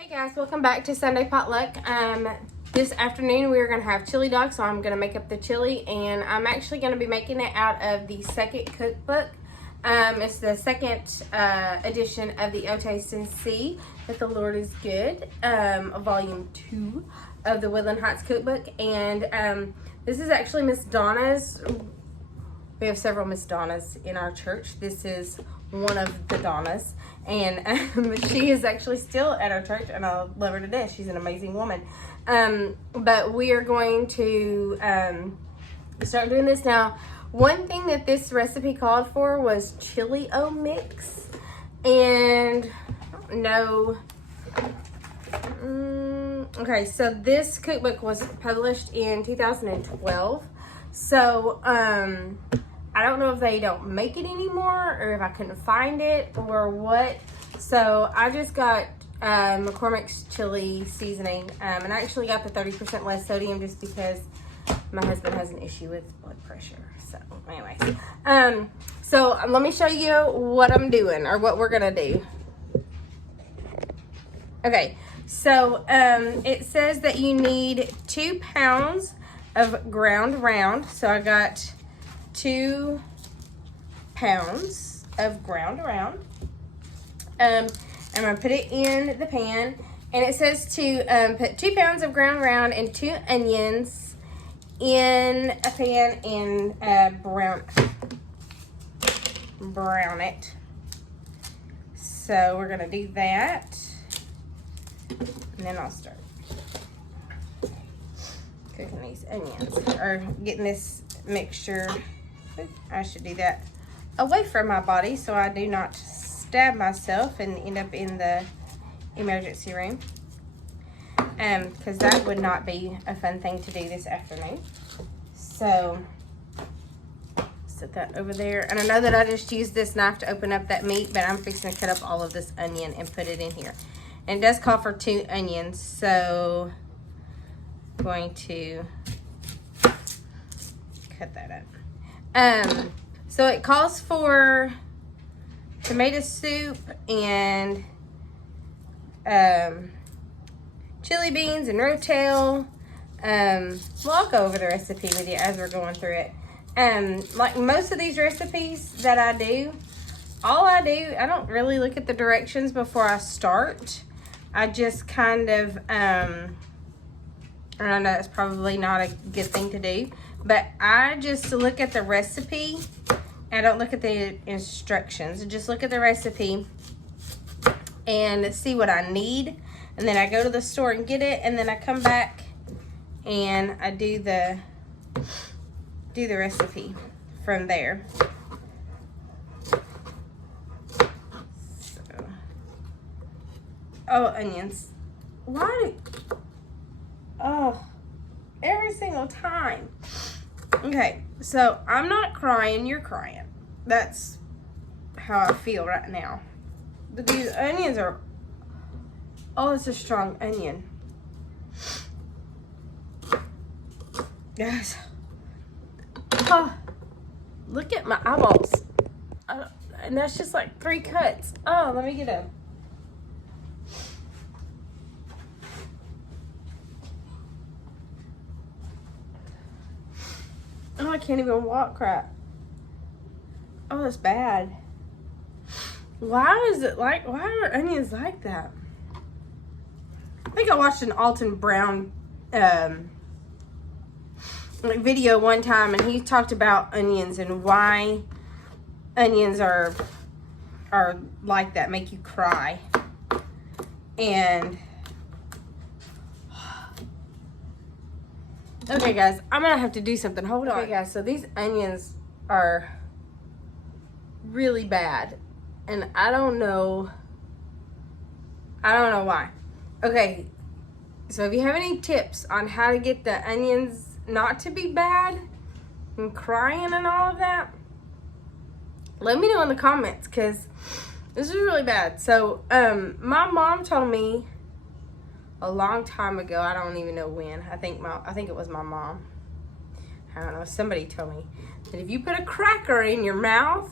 Hey guys, welcome back to Sunday Potluck. This afternoon we're going to have chili dogs, so I'm going to make up the chili, and I'm actually going to be making it out of the second cookbook. It's the second edition of the O Taste and See That the Lord is Good, volume 2 of the Woodland Heights cookbook. And this is actually Miss Donna's. We have several Miss Donnas in our church. This is one of the Donnas, and she is actually still at our church, and I love her to death. She's an amazing woman. But we are going to start doing this now. One thing that this recipe called for was chili O mix, and no. Okay, so this cookbook was published in 2012. So I don't know if they don't make it anymore, or if I couldn't find it, or what. So I just got McCormick's Chili Seasoning, and I actually got the 30% less sodium just because my husband has an issue with blood pressure. So anyways, so let me show you what I'm doing, or what we're gonna do. Okay, so it says that you need 2 pounds of ground round. So I got 2 pounds of ground round. I'm gonna put it in the pan, and it says to put 2 pounds of ground round and 2 onions in a pan and brown it. So we're gonna do that, and then I'll start cooking these onions, or getting this mixture. I should do that away from my body so I do not stab myself and end up in the emergency room, because that would not be a fun thing to do this afternoon. So set that over there, and I know that I just used this knife to open up that meat, but I'm fixing to cut up all of this onion and put it in here. And it does call for 2 onions, so I'm going to cut that up. So it calls for tomato soup and chili beans and Rotel. Well, I'll go over the recipe with you as we're going through it. Like most of these recipes that I do, I don't really look at the directions before I start. I just kind of, and I know it's probably not a good thing to do, but I just look at the recipe. I don't look at the instructions. I just look at the recipe and see what I need. And then I go to the store and get it, and then I come back and I do the recipe from there. So, oh, onions. Why? Oh, every single time. Okay, so I'm not crying, you're crying. That's how I feel right now. But these onions are, oh, it's a strong onion. Guys, oh, look at my eyeballs. And that's just like 3 cuts. Oh, let me get a, oh, I can't even walk, crap. Oh, that's bad. Why is it like, why are onions like that? I think I watched an Alton Brown video one time, and he talked about onions and why onions are like that, make you cry. And okay, guys, I'm gonna have to do something. Hold on. Okay, guys, so these onions are really bad, and I don't know why. Okay, so if you have any tips on how to get the onions not to be bad and crying and all of that, let me know in the comments, because this is really bad. So my mom told me a long time ago, I don't even know when, I think it was my mom, I don't know, somebody told me that if you put a cracker in your mouth,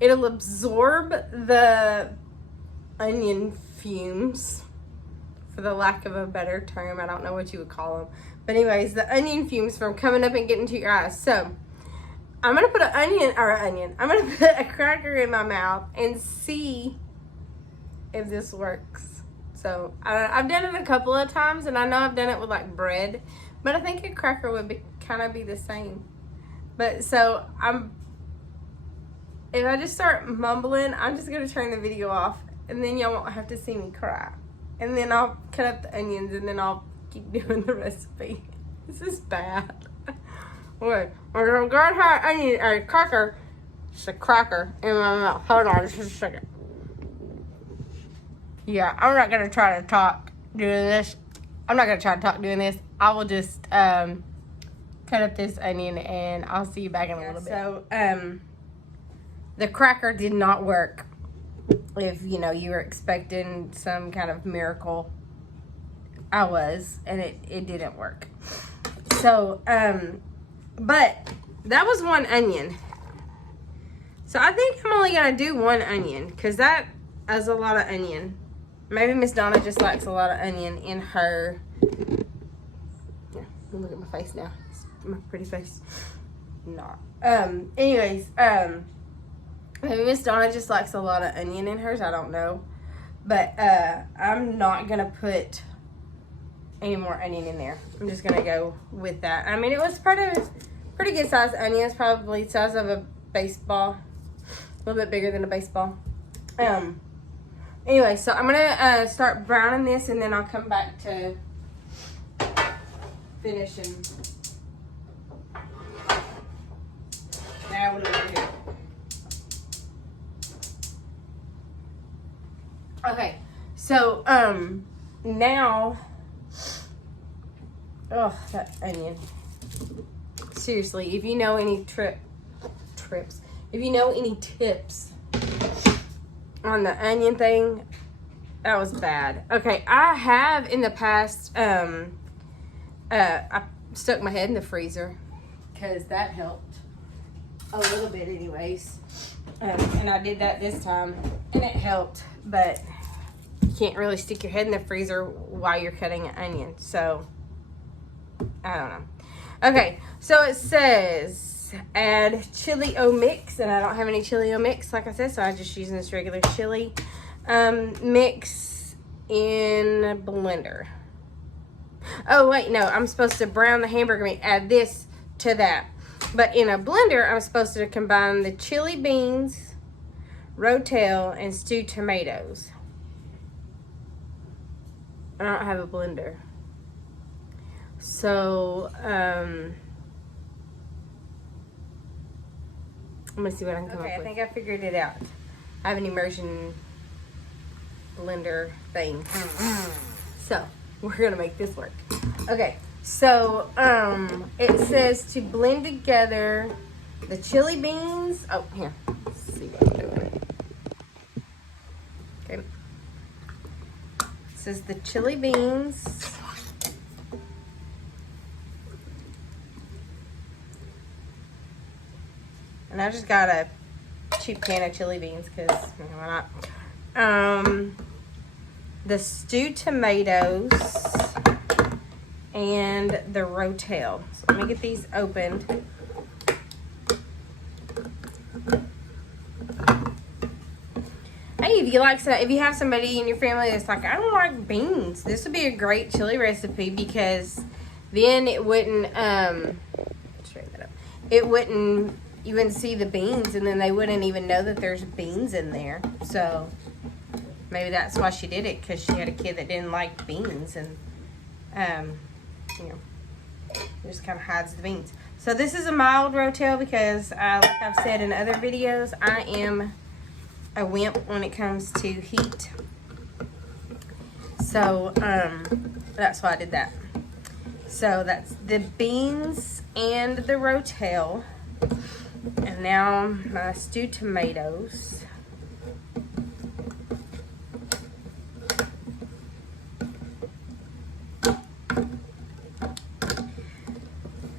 it'll absorb the onion fumes for the lack of a better term. I don't know what you would call them. But anyways, the onion fumes from coming up and getting to your eyes. So I'm going to put I'm going to put a cracker in my mouth and see if this works. So I've done it a couple of times, and I know I've done it with like bread, but I think a cracker would be kind of be the same. But so if I just start mumbling, I'm just going to turn the video off, and then y'all won't have to see me cry. And then I'll cut up the onions, and then I'll keep doing the recipe. This is bad. Wait, we're going to have onion or cracker. It's a cracker in my mouth. Hold on just a second. Yeah, I'm not going to try to talk doing this. I will just cut up this onion, and I'll see you back in a little bit. So, the cracker did not work. If, you know, you were expecting some kind of miracle, I was, and it didn't work. So, but that was one onion. So I think I'm only going to do one onion, because that is a lot of onion. Maybe Miss Donna just likes a lot of onion in her. Yeah, look at my face now. It's my pretty face. Not. Anyways, maybe Miss Donna just likes a lot of onion in hers. I don't know. But I'm not going to put any more onion in there. I'm just going to go with that. I mean, it was pretty good size onion. It's probably the size of a baseball. A little bit bigger than a baseball. Anyway, so I'm going to start browning this, and then I'll come back to finishing. Now, what do we do? Okay, so, now, oh, that onion. Seriously, if you know any if you know any tips on the onion thing, that was bad. Okay, I have in the past, I stuck my head in the freezer, because that helped a little bit anyways. And I did that this time, and it helped, but you can't really stick your head in the freezer while you're cutting an onion, so I don't know. Okay, so it says add chili O mix, and I don't have any chili O mix, like I said, so I'm just using this regular chili mix in a blender. Oh wait, no, I'm supposed to brown the hamburger meat, add this to that. But in a blender, I'm supposed to combine the chili beans, Rotel, and stewed tomatoes. I don't have a blender. So, I'm gonna see what I can come up with. I think I figured it out. I have an immersion blender thing. So, we're gonna make this work. Okay, so, it says to blend together the chili beans. Oh, here. Let's see what I'm doing. Okay. It says the chili beans. And I just got a cheap can of chili beans, because, you know, why not? The stewed tomatoes and the Rotel. So let me get these opened. Hey, if you have somebody in your family that's like, I don't like beans, this would be a great chili recipe, because then it wouldn't, straighten that up. You wouldn't see the beans, and then they wouldn't even know that there's beans in there. So maybe that's why she did it, because she had a kid that didn't like beans, and you know, just kind of hides the beans. So this is a mild Rotel, because like I've said in other videos, I am a wimp when it comes to heat. So that's why I did that. So that's the beans and the Rotel. And now my stewed tomatoes.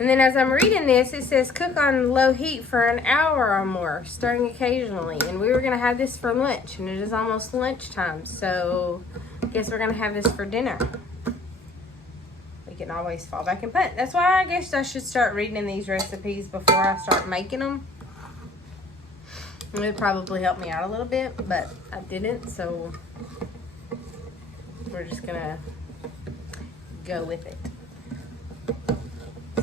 And then as I'm reading this, it says cook on low heat for an hour or more, stirring occasionally. And we were gonna have this for lunch, and it is almost lunchtime, so I guess we're gonna have this for dinner. We can always fall back and punt. That's why I guess I should start reading these recipes before I start making them. It would probably help me out a little bit, but I didn't, so we're just gonna go with it.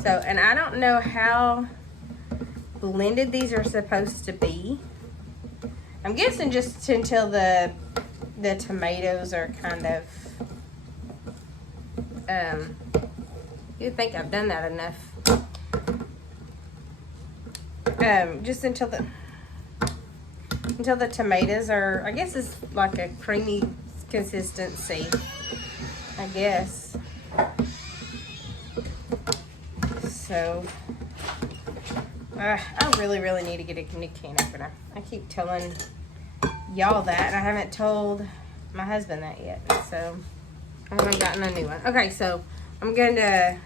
So, and I don't know how blended these are supposed to be. I'm guessing just until the tomatoes are kind of, you'd think I've done that enough. Just until the tomatoes are, I guess it's like a creamy consistency, I guess. So, I really need to get a new can opener. I keep telling y'all that, and I haven't told my husband that yet. So, I haven't gotten a new one. Okay, so I'm going to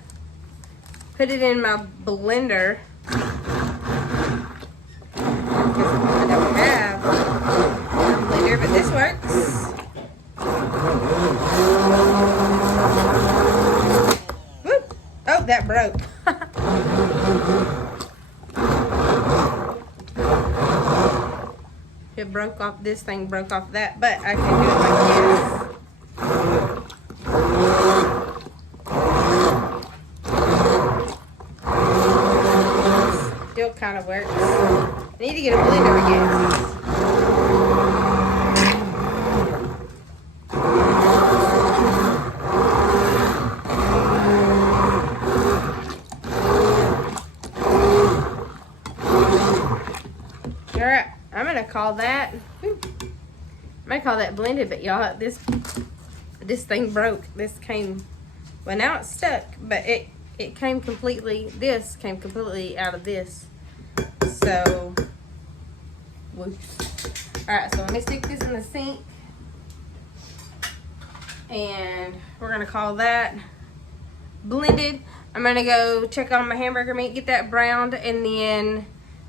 put it in my blender. Because I don't have a blender, but this works. Whoop. Oh, that broke. It broke off, this thing broke off that, but I can do it like this. Still kind of works. I need to get a blender again. Alright, I'm gonna call that, I'm gonna call that blended, but y'all, this thing broke. This came, well now it's stuck, but it came completely, this came completely out of this. So, whoops. Alright, so let me stick this in the sink. And we're gonna call that blended. I'm gonna go check on my hamburger meat, get that browned, and then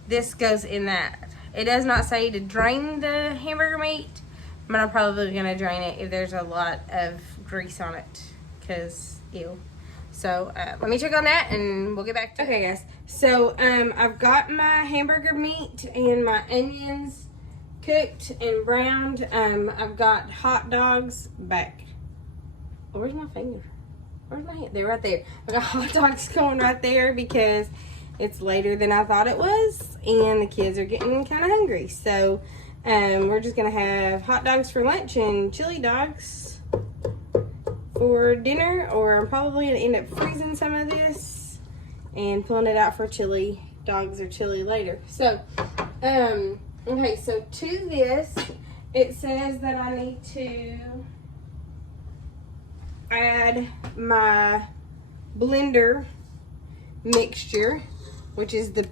this goes in that. It does not say to drain the hamburger meat, but I'm probably gonna drain it if there's a lot of grease on it, because ew. So let me check on that and we'll get back to it. Okay guys, so I've got my hamburger meat and my onions cooked and browned. I've got hot dogs back. Where's my finger? Where's my hand? They're right there. I got hot dogs going right there because it's later than I thought it was, and the kids are getting kind of hungry. So we're just gonna have hot dogs for lunch and chili dogs for dinner, or I'm probably gonna end up freezing some of this and pulling it out for chili dogs or chili later. So okay, so to this it says that I need to add my blender mixture, which is the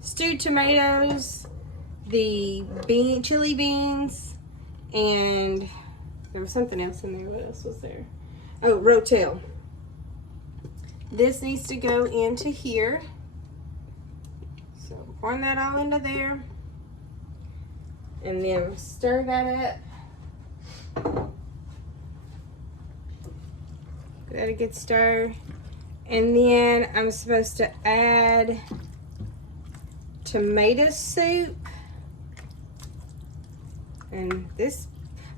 stewed tomatoes, the chili beans, and there was something else in there. What else was there? Oh, Rotel. This needs to go into here. So pouring that all into there, and then stir that up. Give that a good stir. And then I'm supposed to add tomato soup. And this,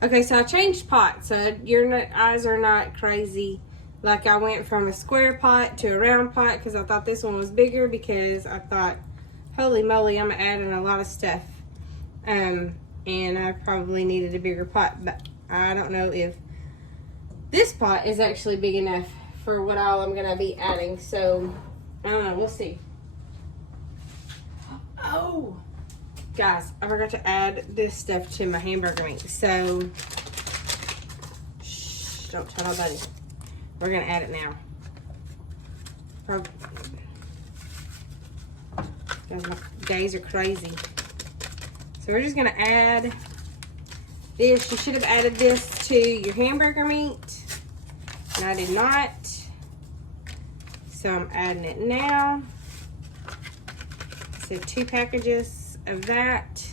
okay, so I changed pots, so your eyes are not crazy. Like I went from a square pot to a round pot because I thought this one was bigger, because I thought, holy moly, I'm adding a lot of stuff. And I probably needed a bigger pot, but I don't know if this pot is actually big enough for what all I'm gonna be adding. So I don't know, we'll see. Oh guys, I forgot to add this stuff to my hamburger meat. So shh, don't tell nobody. We're gonna add it now. Guys, my days are crazy. So we're just gonna add this. You should have added this to your hamburger meat, and I did not. So I'm adding it now. So 2 packages of that.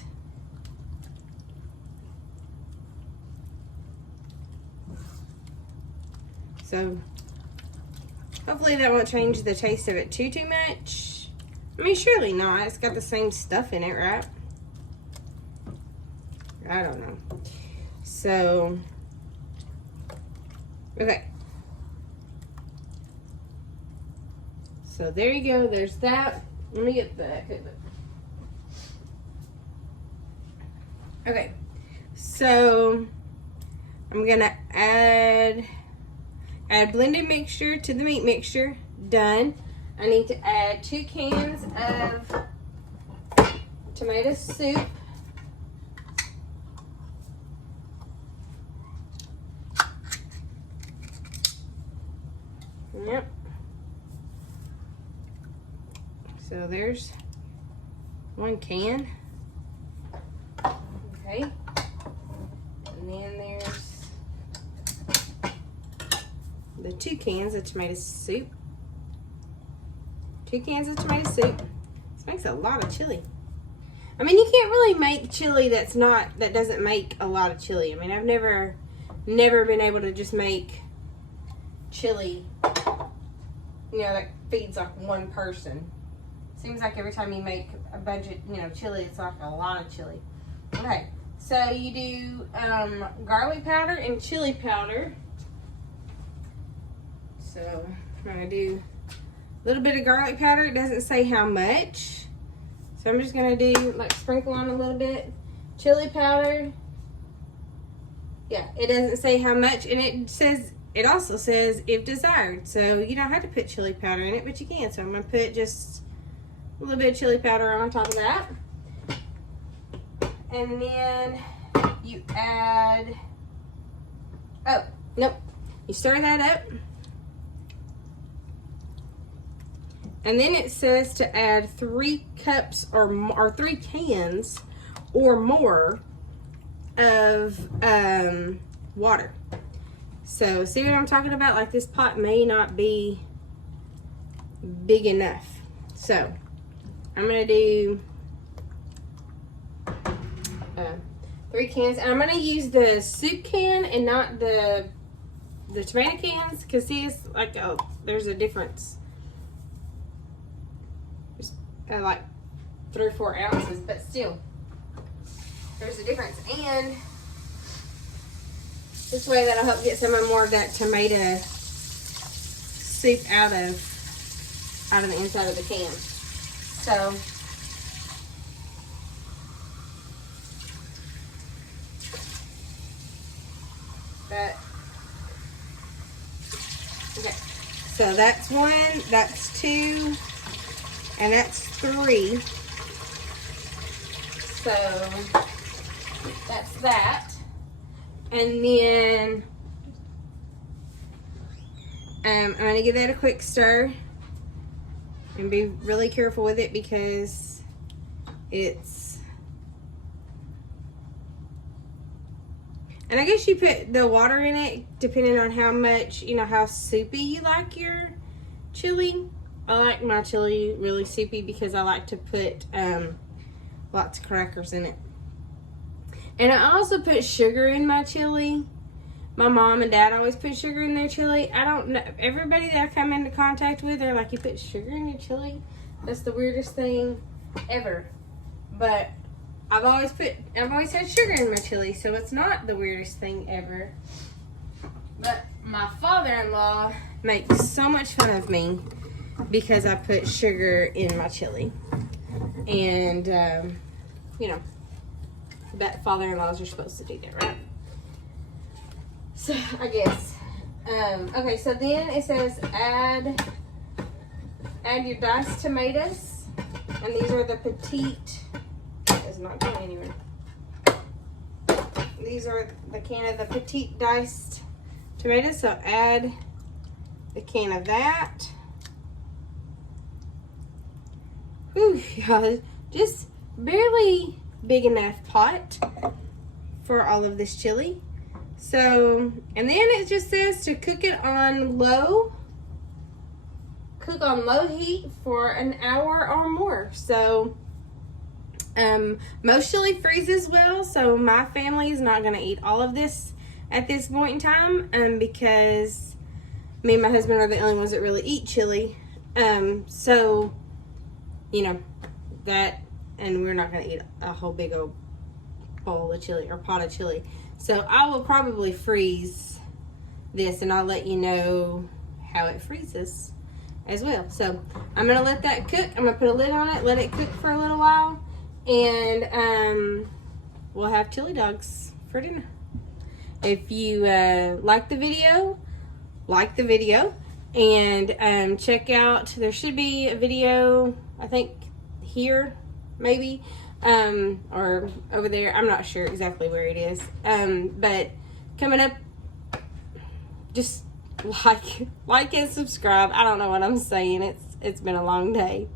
So hopefully that won't change the taste of it too much. I mean, surely not. It's got the same stuff in it, right? I don't know. So, okay. So there you go. There's that. Let me get the cookbook. Okay. So I'm gonna add blended mixture to the meat mixture. Done. I need to add 2 cans of tomato soup. Yep. So there's 1 can. Okay. And then there's the 2 cans of tomato soup. 2 cans of tomato soup. This makes a lot of chili. I mean, you can't really make chili that doesn't make a lot of chili. I mean, I've never been able to just make chili, you know, that feeds like 1 person. Seems like every time you make a budget, you know, chili, it's like a lot of chili. Okay, so you do garlic powder and chili powder. So I'm gonna do a little bit of garlic powder. It doesn't say how much, so I'm just gonna do like sprinkle on a little bit. Chili powder, yeah, it doesn't say how much, and it also says if desired, so you don't have to put chili powder in it, but you can. So I'm gonna put just a little bit of chili powder on top of that. And then you add, oh, nope. You stir that up. And then it says to add 3 cups or 3 cans or more of water. So see what I'm talking about? Like, this pot may not be big enough. So I'm gonna do 3 cans, and I'm gonna use the soup can and not the tomato cans, because see, it's like, oh, there's a difference. There's like 3 or 4 ounces, but still, there's a difference. And this way that'll help get some more of that tomato soup out of the inside of the can. So that, okay, so that's 1, that's 2, and that's 3. So that's that. And then I'm gonna give that a quick stir and be really careful with it, because it's, and I guess you put the water in it depending on how much, you know, how soupy you like your chili. I like my chili really soupy because I like to put lots of crackers in it. And I also put sugar in my chili. My mom and dad always put sugar in their chili. I don't know, everybody that I come into contact with, they're like, you put sugar in your chili? That's the weirdest thing ever. But I've always had sugar in my chili, so it's not the weirdest thing ever. But my father-in-law makes so much fun of me because I put sugar in my chili. And, you know, that father-in-laws are supposed to do that, right? So, I guess. Okay, so then it says add your diced tomatoes. And these are the petite. It's not going anywhere. These are the can of the petite diced tomatoes. So add the can of that. Whew, y'all, just barely big enough pot for all of this chili. So, and then it just says to cook it on low. cook on low heat for an hour or more. So most chili freezes well, so my family is not going to eat all of this at this point in time, because me and my husband are the only ones that really eat chili. So, you know, that, and we're not going to eat a whole big old bowl of chili or pot of chili. So I will probably freeze this, and I'll let you know how it freezes as well. So I'm going to let that cook. I'm going to put a lid on it, let it cook for a little while, and we'll have chili dogs for dinner. If you like the video, and check out, there should be a video, I think here maybe, or over there, I'm not sure exactly where it is, but coming up, just like and subscribe. I don't know what I'm saying, it's been a long day.